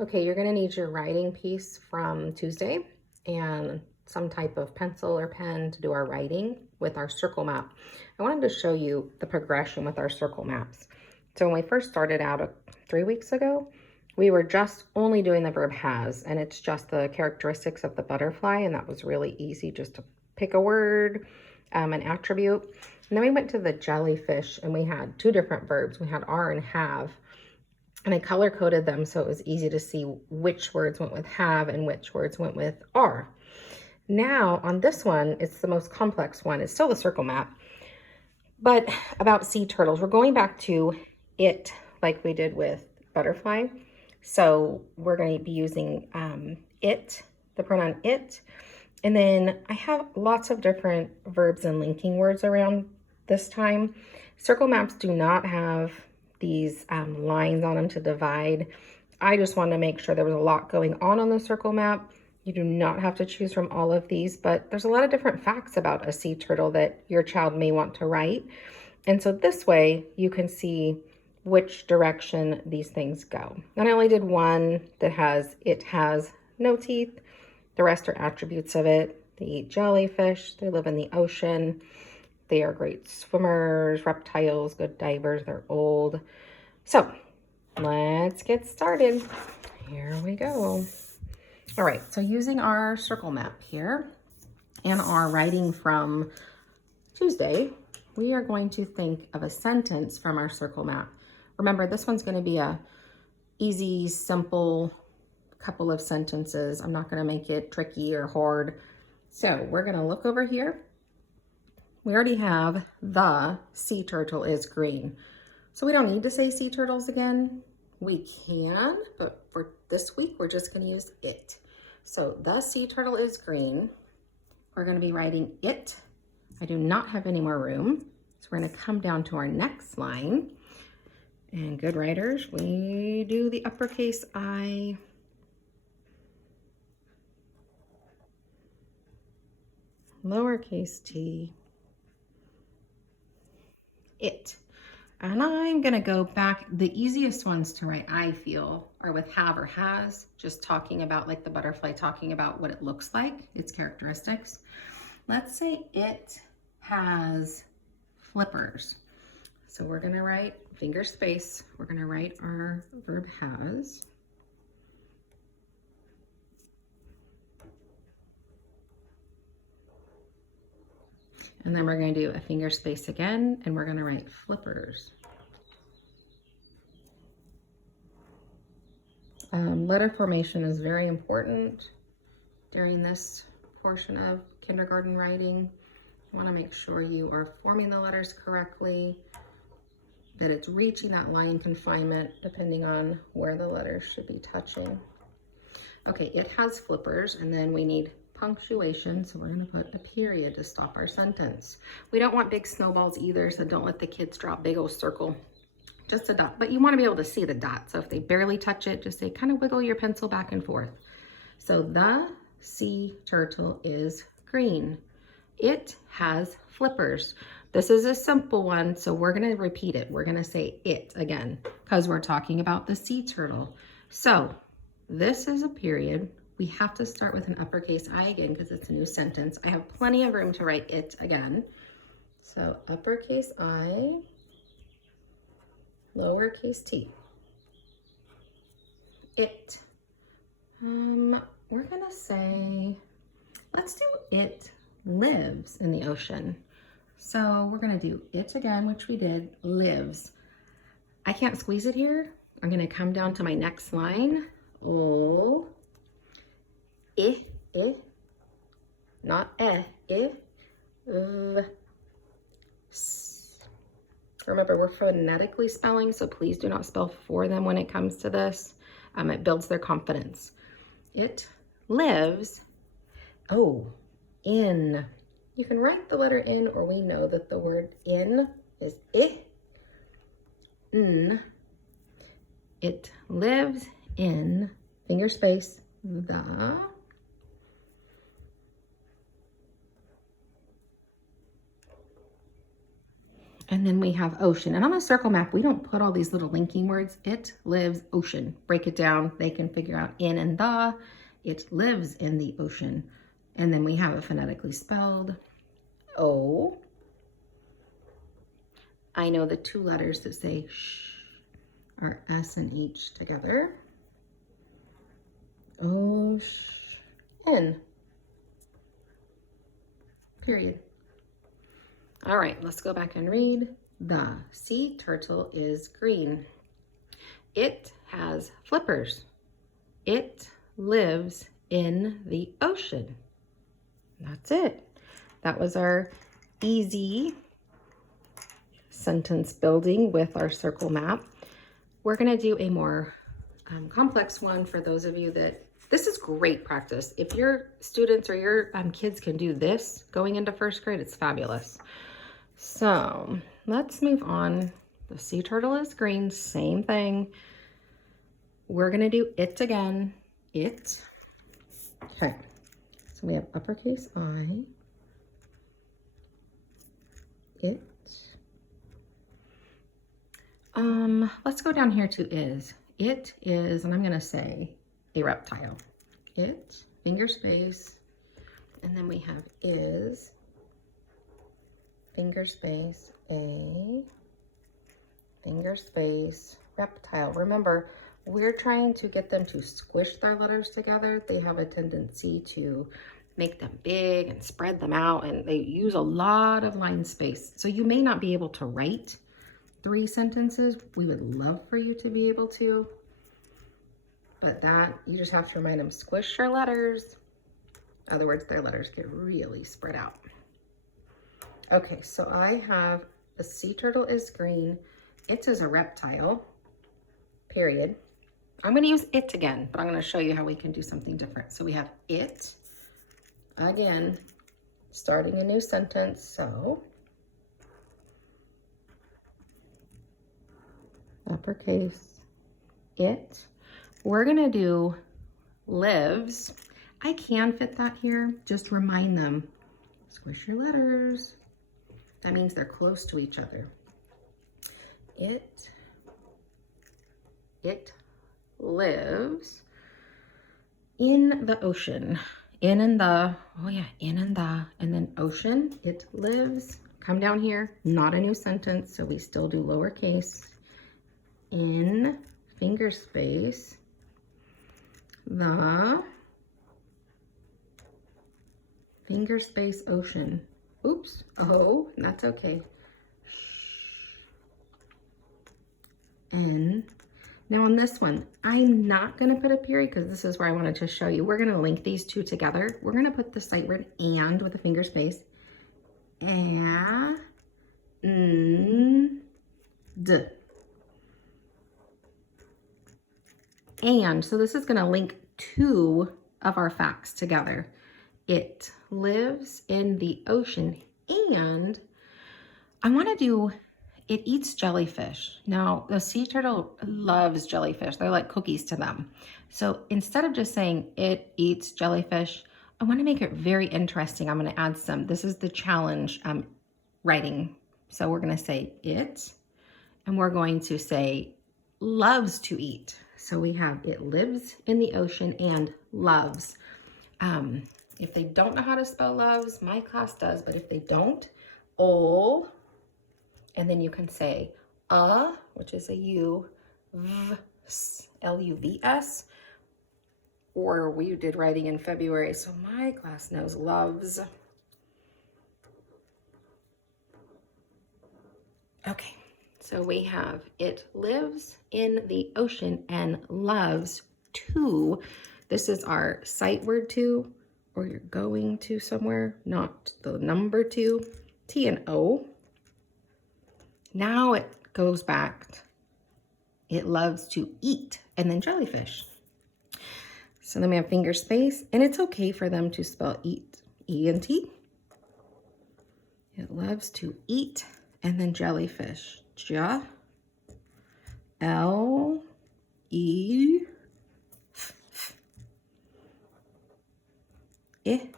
Okay, you're gonna need your writing piece from Tuesday and some type of pencil or pen to do our writing with our circle map. I wanted to show you the progression with our circle maps. So when we first started out 3 weeks ago, we were just only doing the verb has, and it's just the characteristics of the butterfly, and that was really easy just to pick a word, an attribute. And then we went to the jellyfish and we had two different verbs. We had are and have. And I color coded them so it was easy to see which words went with have and which words went with are. Now on this one, it's the most complex one. It's still the circle map, but about sea turtles. We're going back to it like we did with butterfly. So we're going to be using it, the pronoun it. And then I have lots of different verbs and linking words around this time. Circle maps do not have these lines on them to divide. I just wanted to make sure there was a lot going on the circle map. You do not have to choose from all of these, but there's a lot of different facts about a sea turtle that your child may want to write. And so this way you can see which direction these things go. And I only did one that has, it has no teeth. The rest are attributes of it. They eat jellyfish, they live in the ocean. They are great swimmers, reptiles, good divers, they're old. So let's get started. Here we go. All right, so using our circle map here and our writing from Tuesday, we are going to think of a sentence from our circle map. Remember, this one's going to be a easy, simple couple of sentences. I'm not going to make it tricky or hard. So we're going to look over here. We already have the sea turtle is green. So we don't need to say sea turtles again. We can, but for this week, we're just going to use it. So the sea turtle is green. We're going to be writing it. I do not have any more room. So we're going to come down to our next line. And good writers, we do the uppercase I. Lowercase t. It. And I'm gonna go back, the easiest ones to write, I feel, are with have or has, just talking about like the butterfly, talking about what it looks like, its characteristics. Let's say it has flippers. So we're gonna write finger space, we're gonna write our verb has. And then we're going to do a finger space again, and we're going to write flippers. Letter formation is very important during this portion of kindergarten writing. You want to make sure you are forming the letters correctly, that it's reaching that line confinement depending on where the letters should be touching. Okay, it has flippers, and then we need punctuation, so we're going to put a period to stop our sentence. We don't want big snowballs either, so don't let the kids draw a big old circle, just a dot. But you want to be able to see the dot, so if they barely touch it, just say kind of wiggle your pencil back and forth. So the sea turtle is green. It has flippers. This is a simple one, so we're going to repeat it. We're going to say it again because we're talking about the sea turtle. So this is a period. We have to start with an uppercase I again because it's a new sentence. I have plenty of room to write it again. So uppercase I, lowercase t. It. We're gonna say, let's do it lives in the ocean. So we're gonna do it again, which we did, lives. I can't squeeze it here. I'm gonna come down to my next line. Oh. Not remember, we're phonetically spelling, so please do not spell for them when it comes to this. It builds their confidence. It lives, in. You can write the letter in, or we know that the word in is in. It lives in, finger space, the And then we have ocean. And on a circle map, we don't put all these little linking words. It lives ocean. Break it down. They can figure out in and the. It lives in the ocean. And then we have it phonetically spelled. O. I know the two letters that say sh are S and H together. Ocean. Period. All right, let's go back and read. The sea turtle is green. It has flippers. It lives in the ocean. That's it. That was our easy sentence building with our circle map. We're going to do a more complex one for those of you that this is great practice. If your students or your kids can do this going into first grade, it's fabulous. So let's move on. The sea turtle is green, same thing. We're going to do it again. It. Okay. So we have uppercase I. It. Let's go down here to is. It is, and I'm going to say a reptile. It, finger space, and then we have is, finger space, a, finger space, reptile. Remember, we're trying to get them to squish their letters together. They have a tendency to make them big and spread them out, and they use a lot of line space. So you may not be able to write 3 sentences. We would love for you to be able to, but that, you just have to remind them, squish your letters. In other words, their letters get really spread out. Okay, so I have the sea turtle is green. It is a reptile, period. I'm going to use it again, but I'm going to show you how we can do something different. So we have it, again, starting a new sentence. So uppercase, it. We're going to do lives. I can fit that here. Just remind them, squish your letters. That means they're close to each other. It lives in the ocean. In and the, oh yeah, in and the, and then ocean. It lives, come down here, not a new sentence, so we still do lowercase. In finger space, the finger space ocean. Oops, oh, that's okay. And now on this one, I'm not gonna put a period because this is where I wanted to show you. We're gonna link these two together. We're gonna put the sight word and with a finger space. And. And, so this is going to link 2 of our facts together. It lives in the ocean, and I want to do, it eats jellyfish. Now, the sea turtle loves jellyfish. They're like cookies to them. So instead of just saying it eats jellyfish, I want to make it very interesting. I'm going to add some, this is the challenge writing. So we're going to say it, and we're going to say loves to eat. So we have it lives in the ocean and loves. If they don't know how to spell loves, my class does, but if they don't, oh, and then you can say which is a U, v, L-U-V-S, or we did writing in February, so my class knows loves. Okay. So we have it lives in the ocean and loves to. This is our sight word to, or you're going to somewhere, not the number 2, T and O. Now it goes back. It loves to eat, and then jellyfish. So then we have finger space, and it's okay for them to spell eat, E-N-T. It loves to eat, and then jellyfish. Ja, L, E, I,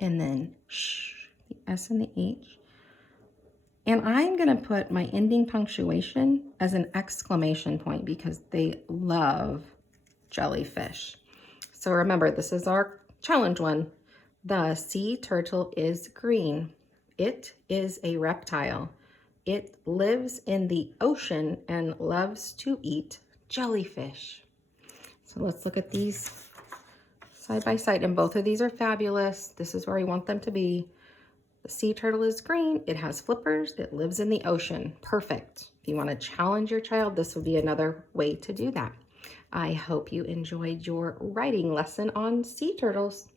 and then sh, the S and the H. And I'm going to put my ending punctuation as an exclamation point because they love jellyfish. So remember, this is our challenge one. The sea turtle is green. It is a reptile. It lives in the ocean and loves to eat jellyfish. So let's look at these side by side, and both of these are fabulous. This is where we want them to be. The sea turtle is green. It has flippers. It lives in the ocean. Perfect. If you want to challenge your child, this would be another way to do that. I hope you enjoyed your writing lesson on sea turtles.